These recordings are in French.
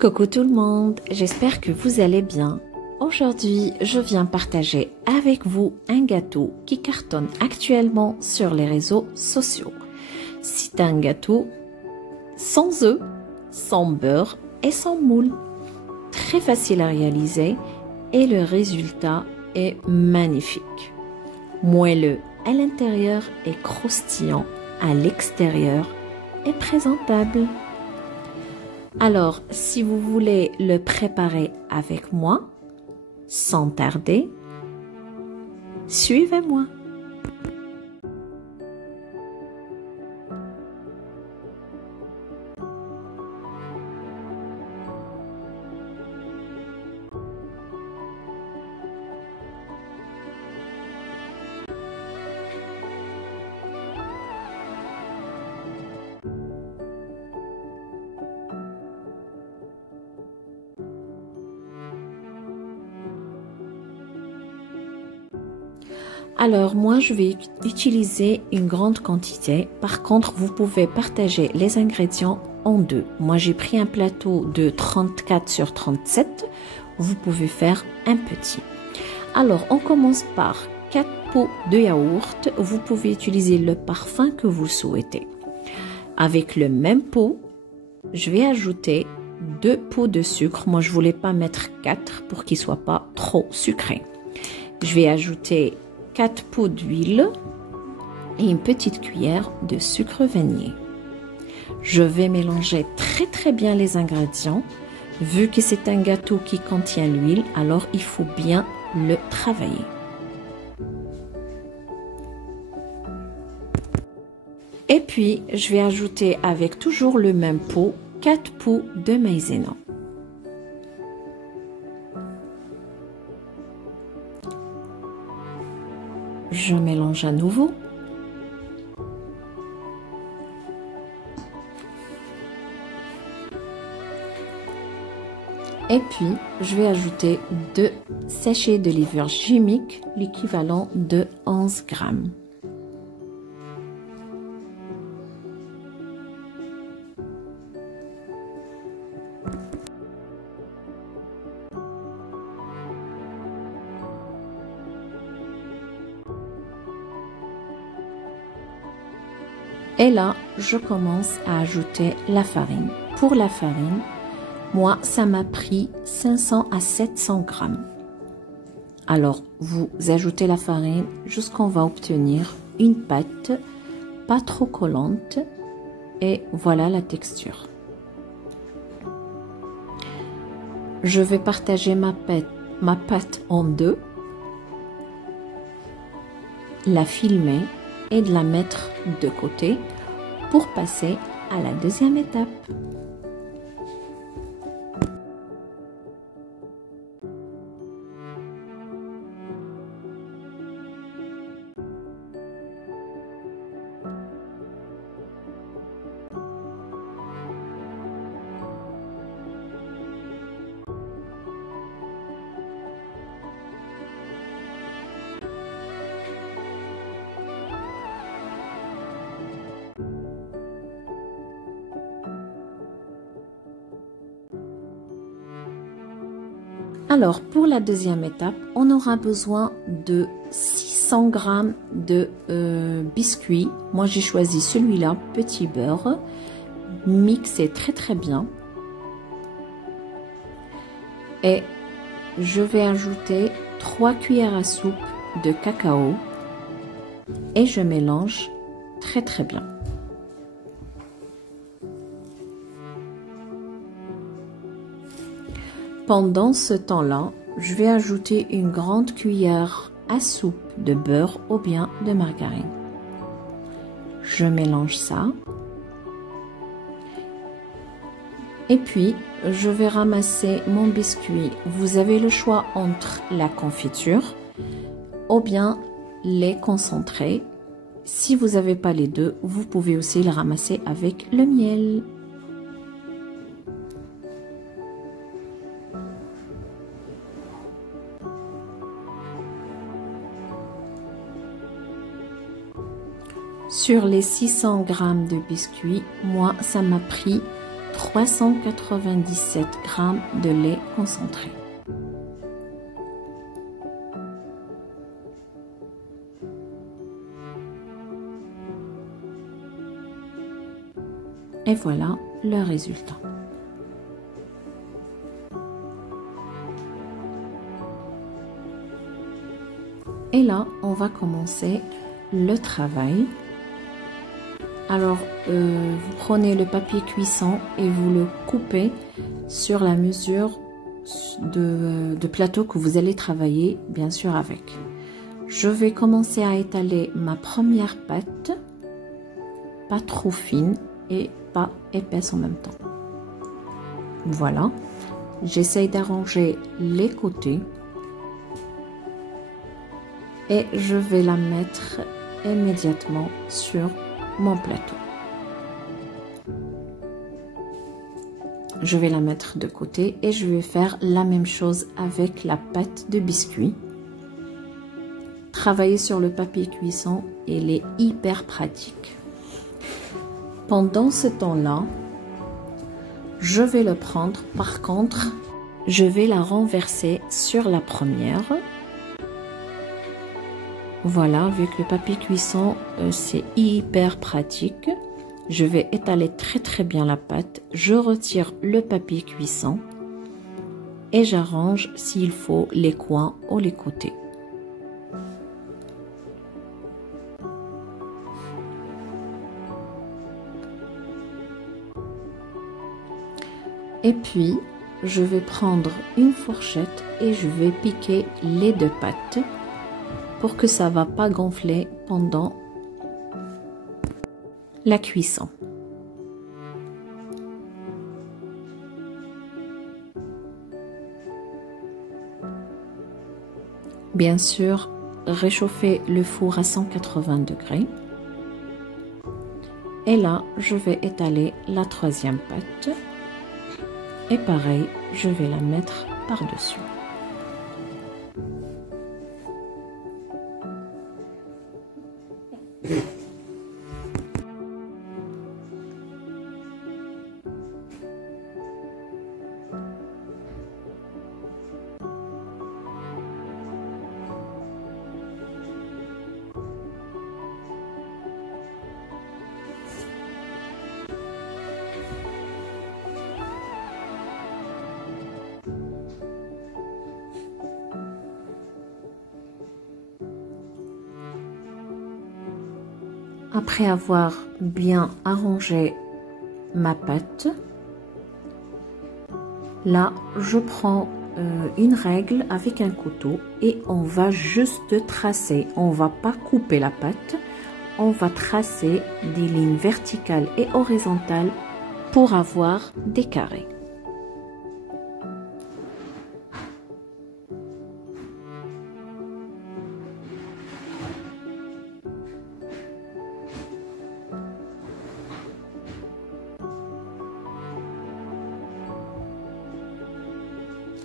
Coucou tout le monde, j'espère que vous allez bien. Aujourd'hui, je viens partager avec vous un gâteau qui cartonne actuellement sur les réseaux sociaux. C'est un gâteau sans œufs, sans beurre et sans moule. Très facile à réaliser et le résultat est magnifique. Moelleux à l'intérieur et croustillant à l'extérieur et présentable. Alors, si vous voulez le préparer avec moi, sans tarder, suivez-moi. Alors moi je vais utiliser une grande quantité. Par contre vous pouvez partager les ingrédients en deux. Moi j'ai pris un plateau de 34 sur 37. Vous pouvez faire un petit. Alors on commence par 4 pots de yaourt. Vous pouvez utiliser le parfum que vous souhaitez. Avec le même pot, je vais ajouter 2 pots de sucre. Moi je voulais pas mettre 4 pour qu'il soit pas trop sucré. Je vais ajouter 4 pots d'huile et une petite cuillère de sucre vanillé. Je vais mélanger très bien les ingrédients. Vu que c'est un gâteau qui contient l'huile, alors il faut bien le travailler. Et puis, je vais ajouter avec toujours le même pot 4 pots de maïzena. Je mélange à nouveau. Et puis, je vais ajouter 2 sachets de levure chimique, l'équivalent de 11 grammes. Et là, je commence à ajouter la farine. Pour la farine, moi, ça m'a pris 500 à 700 grammes. Alors, vous ajoutez la farine jusqu'on va obtenir une pâte pas trop collante. Et voilà la texture. Je vais partager ma pâte en deux, la filmer et de la mettre de côté pour passer à la deuxième étape. Alors, pour la deuxième étape, on aura besoin de 600 grammes de biscuits. Moi, j'ai choisi celui-là, petit beurre, mixé très bien. Et je vais ajouter 3 cuillères à soupe de cacao et je mélange très bien. Pendant ce temps-là, je vais ajouter une grande cuillère à soupe de beurre ou bien de margarine. Je mélange ça. Et puis, je vais ramasser mon biscuit. Vous avez le choix entre la confiture ou bien les concentrés. Si vous n'avez pas les deux, vous pouvez aussi le ramasser avec le miel. Sur les 600 grammes de biscuits, moi, ça m'a pris 397 g de lait concentré. Et voilà le résultat. Et là, on va commencer le travail. Alors, vous prenez le papier cuisson et vous le coupez sur la mesure de plateau que vous allez travailler, bien sûr, avec. Je vais commencer à étaler ma première pâte, pas trop fine et pas épaisse en même temps. Voilà. J'essaye d'arranger les côtés. Et je vais la mettre immédiatement sur mon plateau. Je vais la mettre de côté et je vais faire la même chose avec la pâte de biscuit. Travailler sur le papier cuisson, il est hyper pratique. Pendant ce temps-là, je vais le prendre. Par contre, je vais la renverser sur la première. Voilà, avec le papier cuisson, c'est hyper pratique. Je vais étaler très bien la pâte. Je retire le papier cuisson et j'arrange s'il faut les coins ou les côtés. Et puis, je vais prendre une fourchette et je vais piquer les deux pâtes pour que ça ne va pas gonfler pendant la cuisson. Bien sûr, réchauffer le four à 180 degrés. Et là, je vais étaler la troisième pâte. Et pareil, je vais la mettre par-dessus. Après avoir bien arrangé ma pâte, là je prends une règle avec un couteau et on va juste tracer. On va pas couper la pâte, on va tracer des lignes verticales et horizontales pour avoir des carrés.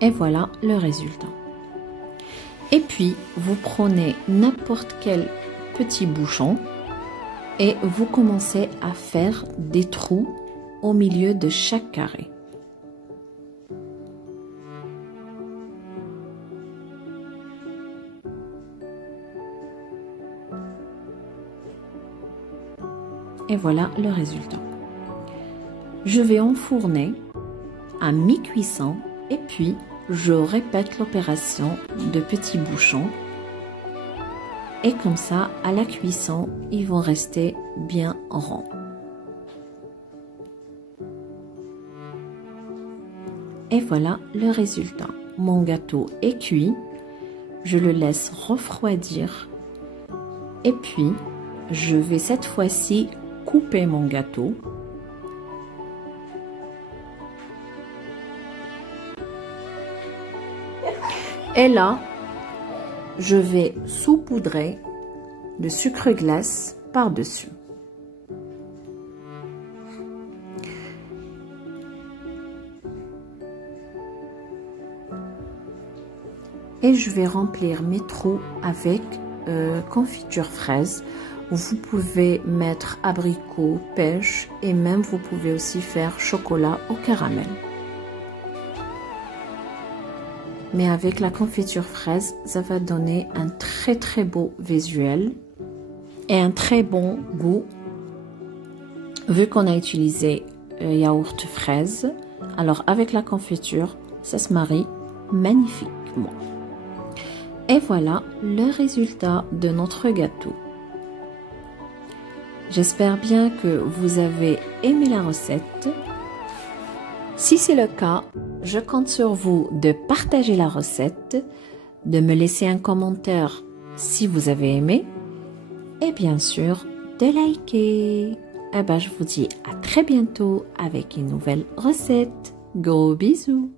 Et voilà le résultat. Et puis, vous prenez n'importe quel petit bouchon et vous commencez à faire des trous au milieu de chaque carré. Et voilà le résultat. Je vais enfourner à mi-cuisson et puis je répète l'opération de petits bouchons. Et comme ça, à la cuisson, ils vont rester bien ronds. Et voilà le résultat. Mon gâteau est cuit. Je le laisse refroidir. Et puis, je vais cette fois-ci couper mon gâteau. Et là, je vais saupoudrer de sucre glace par-dessus. Et je vais remplir mes trous avec confiture fraise Vous pouvez mettre abricot, pêche et même vous pouvez aussi faire chocolat au caramel. Mais avec la confiture fraise, ça va donner un très beau visuel et un très bon goût. Vu qu'on a utilisé yaourt fraise, alors avec la confiture, ça se marie magnifiquement. Et voilà le résultat de notre gâteau. J'espère bien que vous avez aimé la recette. Si c'est le cas, je compte sur vous de partager la recette, de me laisser un commentaire si vous avez aimé et bien sûr de liker. Eh ben, je vous dis à très bientôt avec une nouvelle recette. Gros bisous!